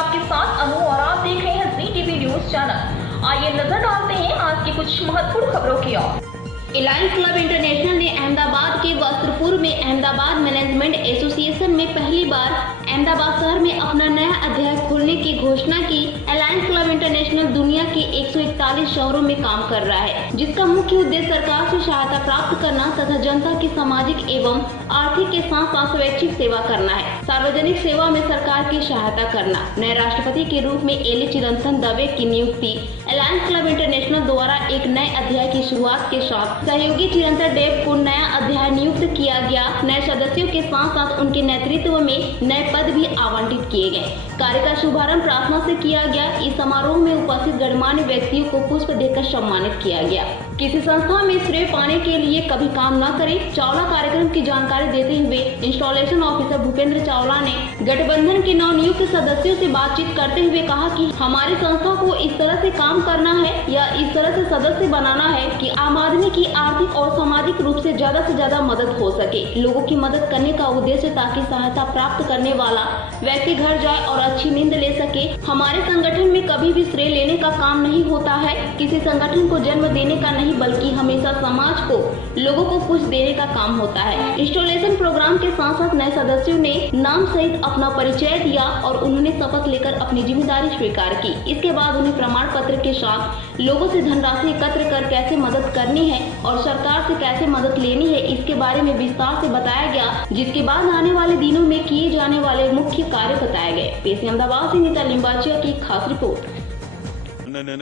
आपके साथ अनु और आप देख रहे हैं जी टीवी न्यूज चैनल। आइए नजर डालते हैं आज की कुछ महत्वपूर्ण खबरों की ओर। एलायंस क्लब इंटरनेशनल ने अहमदाबाद के वस्त्रपुर में अहमदाबाद मैनेजमेंट एसोसिएशन में पहली बार अहमदाबाद शहर में अपना नया अध्याय खोलने की घोषणा की। एलायंस क्लब इंटरनेशनल दुनिया के 141 शहरों में काम कर रहा है, जिसका मुख्य उद्देश्य सरकार से सहायता प्राप्त करना तथा जनता की सामाजिक एवं आर्थिक के साथ साथ स्वैच्छिक सेवा करना है। सार्वजनिक सेवा में सरकार की सहायता करना। नए राष्ट्रपति के रूप में एल चिरंतन दवे की नियुक्ति। एलायंस क्लब इंटरनेशनल द्वारा एक नए अध्याय की शुरुआत के साथ सहयोगी चिरंतन देव को नया अध्याय नियुक्त किया गया। नए सदस्यों के साथ साथ उनके नेतृत्व में नए पद भी आवंटित किए गए। कार्य का शुभारंभ प्रार्थना से किया गया। इस समारोह में उपस्थित गणमान्य व्यक्तियों को पुष्प देकर सम्मानित किया गया। किसी संस्था में श्रेय पाने के लिए कभी काम न करें। चावला कार्यक्रम की जानकारी देते हुए इंस्टॉलेशन ऑफिसर भूपेंद्र चावला ने गठबंधन के नवनियुक्त सदस्यों से बातचीत करते हुए कहा कि हमारी संस्था को इस तरह से काम करना है या इस तरह से सदस्य बनाना है कि आम आदमी की आर्थिक और सामाजिक रूप से ज्यादा मदद हो सके। लोगों की मदद करने का उद्देश्य ताकि सहायता प्राप्त करने वाला व्यक्ति घर जाए और अच्छी नींद ले सके। हमारे संगठन में कभी भी श्रेय लेने का काम नहीं होता है, किसी संगठन को जन्म देने का नहीं, बल्कि हमेशा समाज को, लोगों को कुछ देने का काम होता है। इंस्टॉलेशन प्रोग्राम के साथ साथ नए सदस्यों ने नाम सहित अपना परिचय दिया और उन्होंने शपथ लेकर अपनी जिम्मेदारी स्वीकार की। इसके बाद उन्हें प्रमाण पत्र के साथ लोगों से धनराशि एकत्र कर कैसे मदद करनी है और सरकार से कैसे मदद लेनी है, इसके बारे में विस्तार से बताया गया, जिसके बाद आने वाले दिनों में किए जाने वाले मुख्य कार्य बताए गए। पेश अहमदाबाद से नीता लिंबाचिया की खास रिपोर्ट।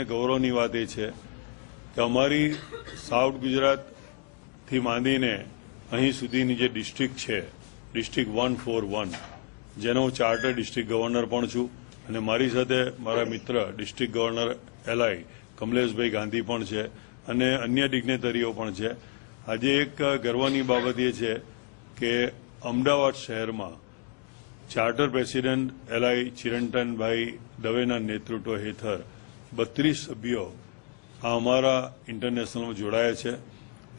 गौरवની વાત એ છે કે અમારી સાઉથ ગુજરાતથી માંડીને અહીં સુધીની જે ડિસ્ટ્રિક્ટ છે, ડિસ્ટ્રિક્ટ 141, જેનો હું ચાર્ટર ડિસ્ટ્રિક્ટ ગવર્નર પણ છું અને મારી સાથે મારા મિત્ર ડિસ્ટ્રિક્ટ ગવર્નર એલઆઈ કમલેશભાઈ ગાંધી પણ છે અને અન્ય ડિગ્નેટરીઓ પણ છે। આજે એક ગર્વની બાબત એ છે કે અમદાવાદ શહેરમાં ચાર્ટર પ્રેસિડેન્ટ એલઆઈ ચિરંતનભાઈ દવેના નેતૃત્વ હેઠળ 32 સભ્યો આ અમારા ઇન્ટરનેશનલમાં જોડાયા છે।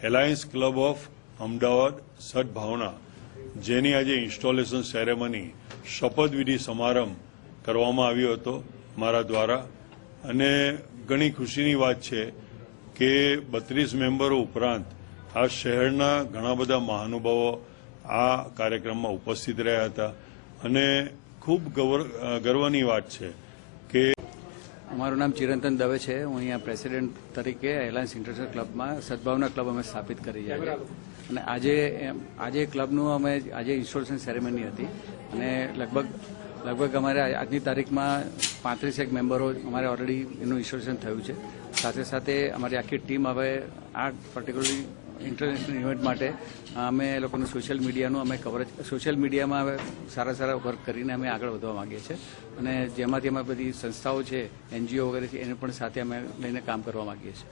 એલાયન્સ ક્લબ ઓફ અમદાવાદ સદભાવના, જેની આજે ઇન્સ્ટોલેશન સેરેમની શપથવિધિ સમારંભ કરવામાં આવ્યો હતો મારા દ્વારા અને ઘણી ખુશીની વાત છે કે 32 મેમ્બરો ઉપરાંત આ શહેરના ઘણા બધા મહાનુભાવો આ કાર્યક્રમમાં ઉપસ્થિત રહ્યા હતા અને ખૂબ ગર્વની વાત છે કે અમારું નામ ચિરંતન દવે છે। હું અહીંયા પ્રેસિડેન્ટ તરીકે એલાયન્સ ઇન્ટરનેશનલ ક્લબમાં સદભાવના ક્લબ અમે સ્થાપિત કરી છે અને આજે ક્લબનું અમે આજે ઇન્સ્ટોલેશન સેરેમની હતી અને લગભગ અમારે આજની તારીખમાં 35 મેમ્બરો અમારે ઓલરેડી એનું ઇન્સ્ટોલેશન થયું છે। સાથે સાથે અમારી આખી ટીમ હવે આ પર્ટિક્યુલરલી ઇન્ટરનેશનલ ઇવેન્ટ માટે અમે લોકોનું સોશિયલ મીડિયાનું અમે કવરેજ, સોશિયલ મીડિયામાં હવે સારા વર્ક કરીને અમે આગળ વધવા માંગીએ છીએ અને જેમાંથી અમે બધી સંસ્થાઓ છે, એનજીઓ વગેરે છે, એને પણ સાથે અમે લઈને કામ કરવા માંગીએ છીએ।